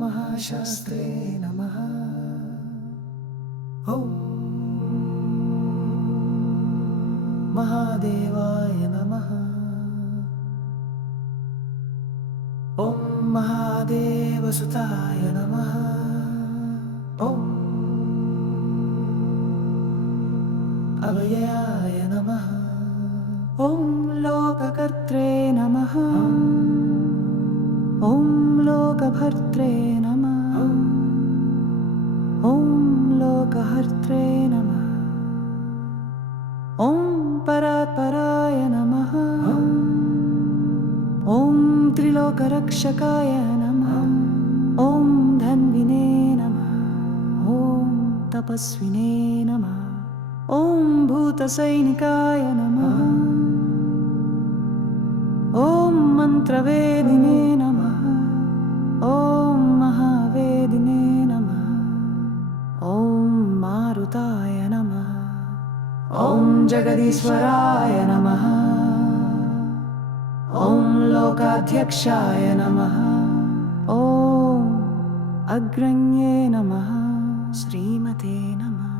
महाशास्त्रे नमः। ॐ महादेवाय नमः। ॐ महादेवसुताय नमः। ॐ अव्ययाय नमः। ॐ लोककर्त्रे नमः। ॐ लोकभर्त्रे नमः। ॐ लोकहर्त्रे नमः। ॐ परात्पराय नमः। ॐ त्रिलोकरक्षकाय नमः। ॐ धन्विने नमः। ॐ तपस्विने नमः। ॐ भूतसैनिकाय नमः। ॐ मन्त्रवेदिने नमः। ॐ महावेदिने नमः। ॐ मारुताय नमः। ॐ जगदीश्वराय नमः। ॐ लोकाध्यक्षाय नमः। ॐ अग्रण्ये नमः। श्रीमते नमः।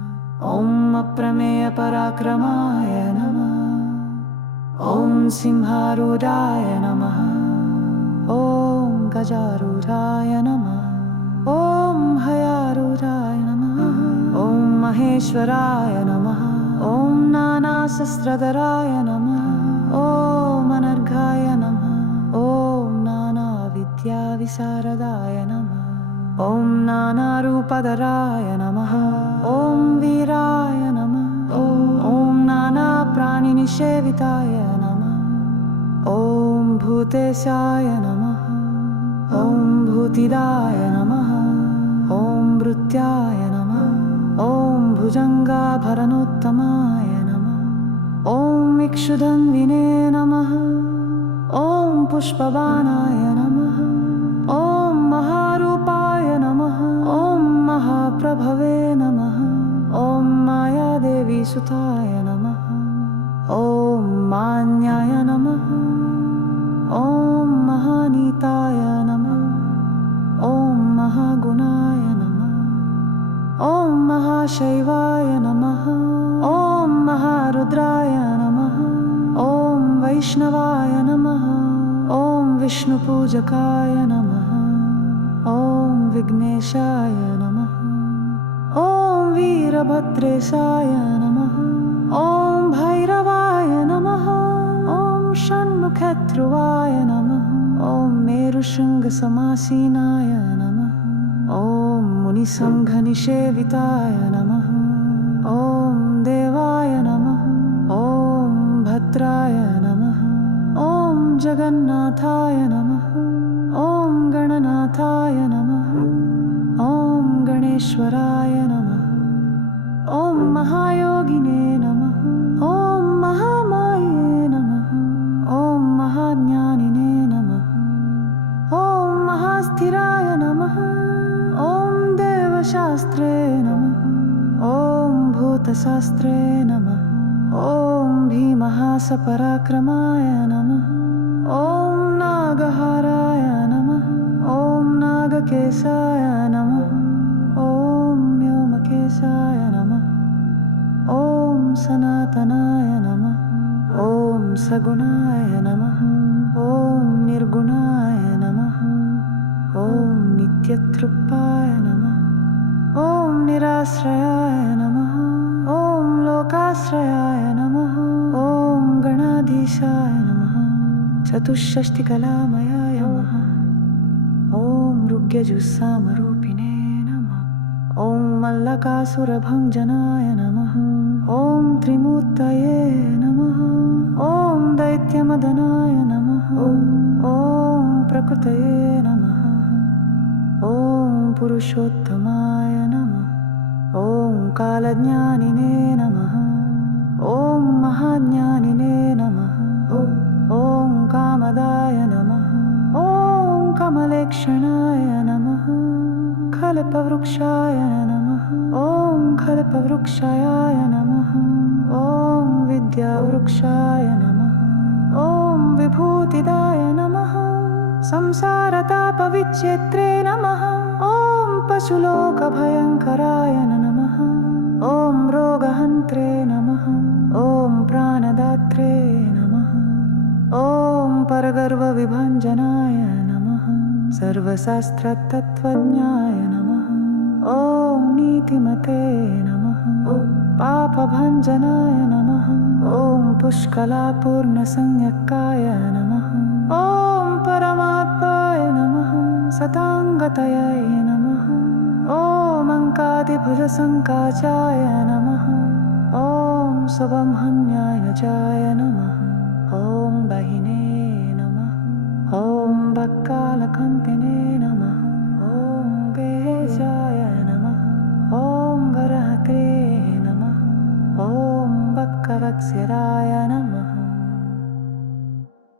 ॐ अप्रमेयपराक्रमाय नमः। ॐ सिंहारूढाय नमः। ॐ गजारूढाय नमः। ॐ हयारूढाय नमः। ॐ महेश्वराय नमः। ॐ नानाशस्त्रधराय नमः। ॐ अनर्घाय नमः। ॐ नानाविद्याविशारदाय नमः। ॐ नानारूपधराय नमः। ॐ वीराय नमः। ॐ नानाप्राणिनिषेविताय नमः। ॐ भूतेशाय नमः। ॐ भूतिदाय नमः। ॐ भृत्याय नमः। ॐ भुजङ्गाभरणोत्तमाय नमः। ॐ इक्षुधन्विने नमः। ॐ पुष्पबाणाय नमः। ॐ महारूपाय नमः। ॐ महाप्रभवे नमः। ॐ मायादेवीसुताय नमः। ॐ मान्याय नमः। ॐ महानीताय नमः। ॐ महागुणाय नमः। ॐ महाशैवाय नमः। ॐ महारुद्राय नमः। ॐ वैष्णवाय नमः। ॐ विष्णुपूजकाय नमः। ॐ विघ्नेशाय नमः। ॐ वीरभद्रेशाय नमः। ॐ भैरवाय नमः। ॐ षण्मुखध्रुवाय नमः। ॐ मेरुशृङ्गसमासीनाय नमः। ॐ मुनिसङ्घनिषेविताय नमः। ॐ देवाय नमः। ॐ भद्राय नमः। ॐ जगन्नाथाय नमः। ॐ गणनाथाय नमः। ॐ गणेश्वराय नमः। ॐ महायोगिने नमः। ॐ महामाये नमः। ॐ महाज्ञानिने नमः। ॐ महास्थिराय नमः। ॐ देवशास्त्रे नमः। ॐ भूतशास्त्रे नमः। ॐ भीमहासपराक्रमाय नमः। ॐ नागहाराय नमः। ॐ नागकेशाय नमः। ॐ व्योमकेशाय नमः। ॐ सनातनाय नमः। ॐ सगुणाय नमः। ॐ निर्गुणाय नमः। ॐ नित्यतृप्ताय नमः। ॐ निराश्रयाय नमः। ॐ लोकाश्रयाय नमः। ॐ गणाधीशाय नमः। चतुष्षष्टिकलामयाय नमः। ॐ ऋग्यजुस्सामरूपिणे नमः। ॐ मल्लकासुरभञ्जनाय नमः। ॐ त्रिमूर्तये नमः। ॐ दैत्यमदनाय नमः। ॐ प्रकृतये नमः। ॐ पुरुषोत्तमाय नमः। ॐ कालज्ञानिने नमः। ॐ महाज्ञानिने नमः। ॐ कामदाय नमः। ॐ कमलेक्षणाय नमः। कल्पवृक्षाय नमः। ॐ कल्पवृक्षाय नमः। ॐ विद्यावृक्षाय नमः। ॐ विभूतिदाय नमः। संसारतापविच्छेत्रे नमः। ॐ पशुलोकभयङ्कराय नमः ॐ रोगहन्त्रे नमः ॐ प्राणदात्रे नमः ॐ परगर्वविभञ्जनाय नमः सर्वशास्त्रतत्त्वज्ञाय नमः ॐ नीतिमते नमः पापभञ्जनाय नमः ॐ पुष्कलापूर्णसंज्ञकाय नमः ॐ परमात्माय नमः सताङ्गतये नमः ॐ अङ्कादिभुजसङ्काचाय नमः ॐ स्वबंहन्याय जाय नमः